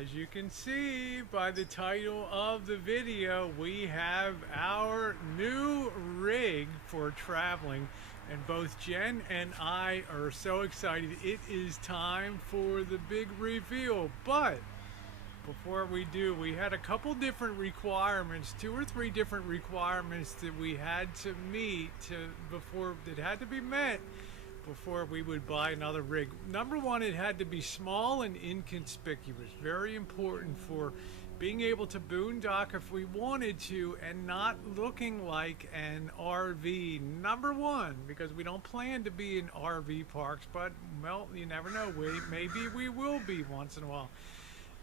As you can see by the title of the video, we have our new rig for traveling, and both Jen and I are so excited. It is time for the big reveal. But before we do, we had a couple different requirements, 2 or 3 different requirements that we had to meet before that had to be met before we would buy another rig. Number one, it had to be small and inconspicuous. Very important for being able to boondock if we wanted to and not looking like an RV. Number one, because we don't plan to be in RV parks, but well, you never know. Maybe we will be once in a while.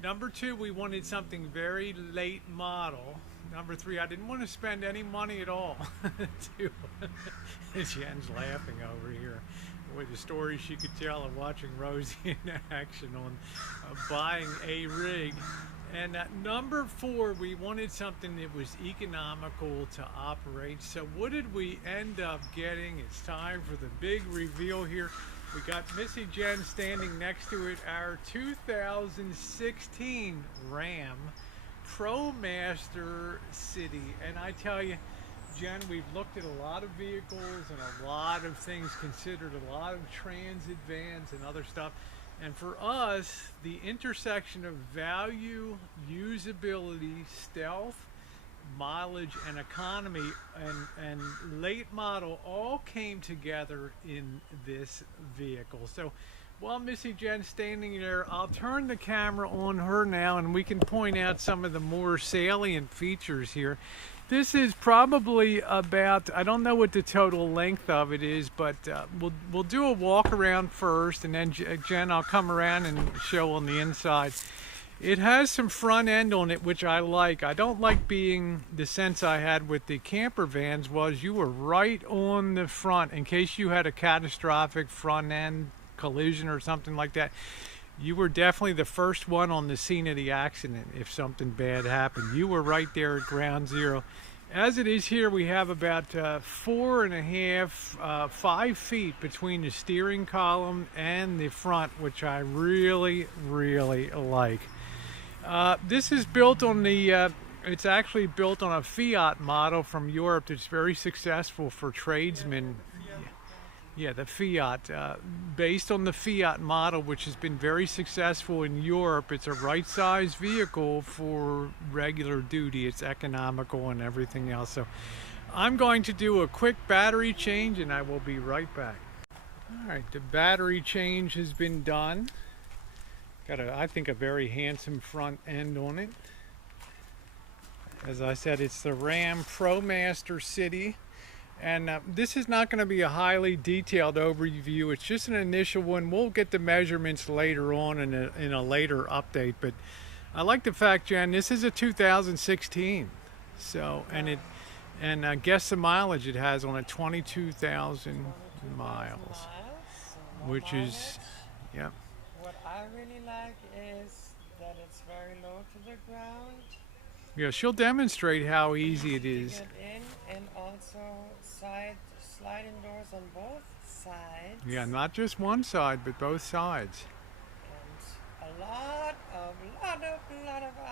Number two, we wanted something very late model. Number three, I didn't want to spend any money at all. Jen's laughing over here with the stories she could tell of watching Rosie in action on buying a rig. And number four, we wanted something that was economical to operate. So what did we end up getting? It's time for the big reveal here. We got Missy Jen standing next to it, our 2016 Ram Promaster City. And I tell you, Jen, we've looked at a lot of vehicles and a lot of things considered, a lot of transit vans and other stuff. And for us, the intersection of value, usability, stealth, mileage, and economy and late model all came together in this vehicle. So while Missy Jen's standing there, I'll turn the camera on her now and we can point out some of the more salient features here. This is probably about, I don't know what the total length of it is, but we'll do a walk around first, and then Jen, I'll come around and show on the inside. It has some front end on it, which I like. I don't like being, the sense I had with the camper vans was you were right on the front in case you had a catastrophic front end collision or something like that. You were definitely the first one on the scene of the accident if something bad happened. You were right there at ground zero. As it is here, we have about 4.5, 5 feet between the steering column and the front, which I really, really like. This is built on the, it's actually built on a Fiat model from Europe that's very successful for tradesmen. Yeah, the Fiat, based on the Fiat model, which has been very successful in Europe. It's a right-sized vehicle for regular duty. It's economical and everything else. So I'm going to do a quick battery change and I will be right back. All right, the battery change has been done. Got I think a very handsome front end on it. As I said, it's the Ram Promaster City. And this is not going to be a highly detailed overview. It's just an initial one. We'll get the measurements later on in a later update. But I like the fact, Jen, this is a 2016. So, and guess the mileage it has on it, 22,000 miles. Which is, yeah. What I really like is that it's very low to the ground. Yeah, she'll demonstrate how easy it is. Get in, and also sliding doors on both sides. Yeah, not just one side, but both sides. And a lot of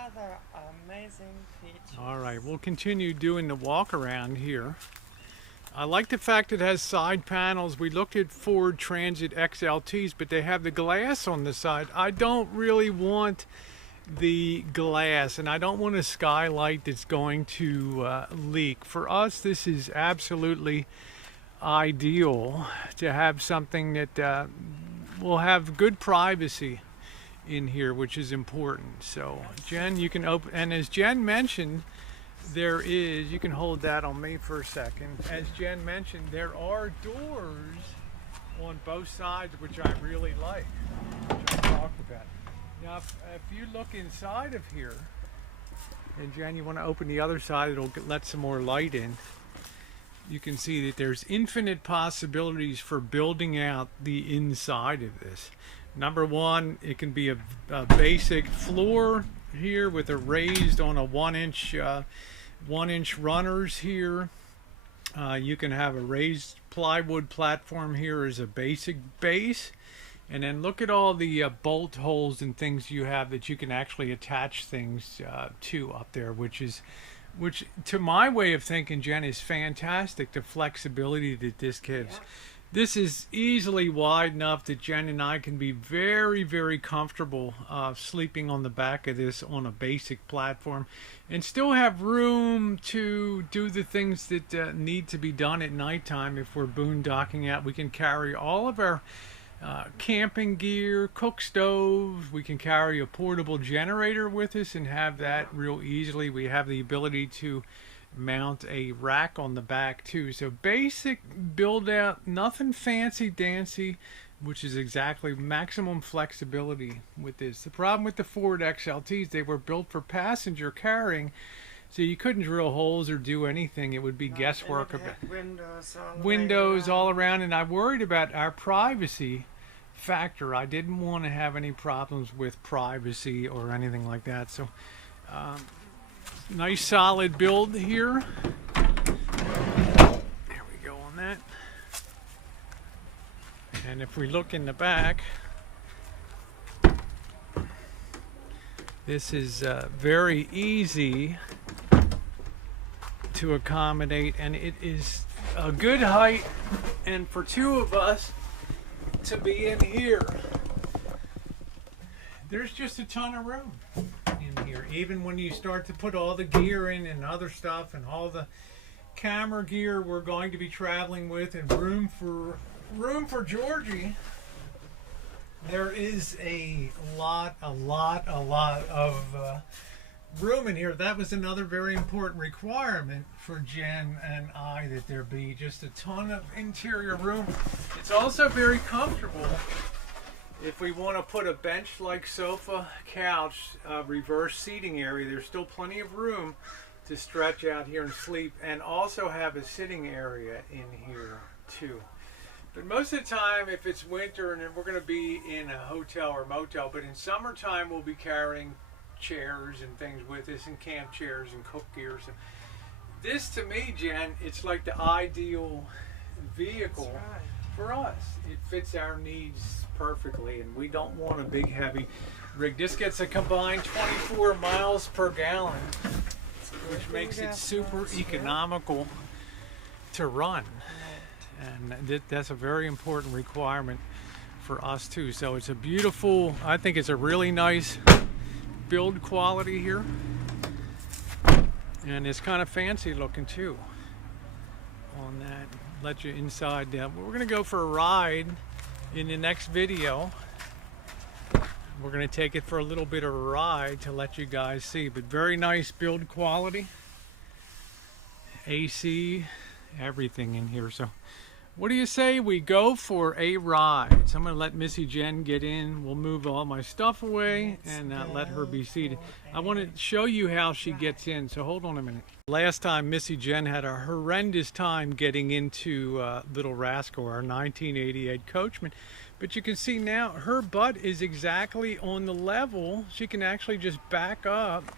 other amazing features. All right, we'll continue doing the walk around here. I like the fact it has side panels. We looked at Ford Transit XLTs, but they have the glass on the side. I don't really want the glass, and I don't want a skylight that's going to leak. For us, this is absolutely ideal to have something that will have good privacy in here, which is important. So Jen, you can open, and as Jen mentioned, there is, you can hold that on me for a second. As Jen mentioned, there are doors on both sides, which I really like, which I talked about. Now, if you look inside of here, and Jen, you want to open the other side, it'll let some more light in. You can see that there's infinite possibilities for building out the inside of this. Number one, it can be a basic floor here with a raised on a 1-inch runners here. You can have a raised plywood platform here as a basic base. And then look at all the bolt holes and things you have that you can actually attach things to up there, which to my way of thinking, Jen, is fantastic. The flexibility that this gives. Yeah. This is easily wide enough that Jen and I can be very, very comfortable sleeping on the back of this on a basic platform and still have room to do the things that need to be done at nighttime. If we're boondocking out, we can carry all of our camping gear, cook stoves. We can carry a portable generator with us and have that real easily. We have the ability to mount a rack on the back too. So basic build out, nothing fancy dancy, which is exactly maximum flexibility with this. The problem with the Ford XLTs, they were built for passenger carrying, so you couldn't drill holes or do anything. It would be guesswork. Windows all around, and I worried about our privacy factor. I didn't want to have any problems with privacy or anything like that. So nice solid build here. There we go on that. And if we look in the back, this is very easy to accommodate, and it is a good height, and for two of us to be in here, there's just a ton of room in here. Even when you start to put all the gear in and other stuff and all the camera gear we're going to be traveling with, and room for Georgie, there is a lot of room in here. That was another very important requirement for Jen and I, that there be just a ton of interior room. It's also very comfortable. If we want to put a bench-like sofa, couch, reverse seating area, there's still plenty of room to stretch out here and sleep, and also have a sitting area in here too. But most of the time, if it's winter and we're going to be in a hotel or motel, but in summertime we'll be carrying chairs and things with us, and camp chairs and cook gear. So this, to me, Jen, it's like the ideal vehicle for us. It fits our needs perfectly, and we don't want a big heavy rig. This gets a combined 24 miles per gallon, which makes it super economical to run, and that's a very important requirement for us too. So it's a beautiful, I think it's a really nice build quality here, and it's kind of fancy looking too on that. Let you inside. We're going to go for a ride in the next video. We're going to take it for a little bit of a ride to let you guys see, but very nice build quality, AC, everything in here. So what do you say we go for a ride? So I'm going to let Missy Jen get in. We'll move all my stuff away and let her be seated. I want to show you how she gets in, so hold on a minute. Last time Missy Jen had a horrendous time getting into Little Rascal, our 1988 Coachman. But you can see now her butt is exactly on the level. She can actually just back up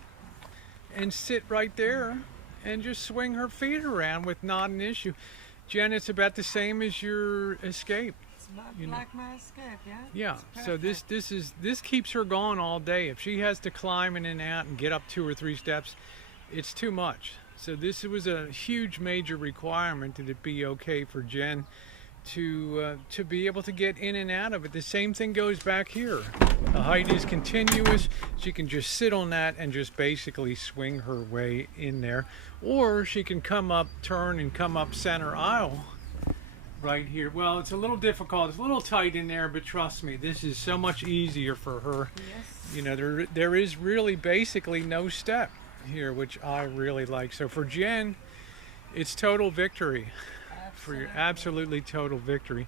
and sit right there and just swing her feet around with not an issue. Jen, it's about the same as your Escape. It's like my Escape, yeah? Yeah, so this keeps her going all day. If she has to climb in and out and get up 2 or 3 steps, it's too much. So this was a huge major requirement that it be okay for Jen to be able to get in and out of it. The same thing goes back here. The height is continuous. She can just sit on that and just basically swing her way in there. Or she can come up, turn and come up center aisle right here. Well, it's a little difficult. It's a little tight in there, but trust me, this is so much easier for her. Yes. You know, there is really basically no step here, which I really like. So for Jen, it's total victory. For your absolutely total victory.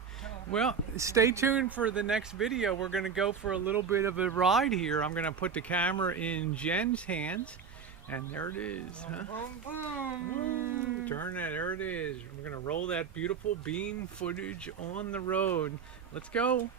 Well, stay tuned for the next video. We're going to go for a little bit of a ride here. I'm going to put the camera in Jen's hands, and there it is. Huh? Boom, boom. Woo, turn that, there it is. We're going to roll that beautiful beam footage on the road. Let's go.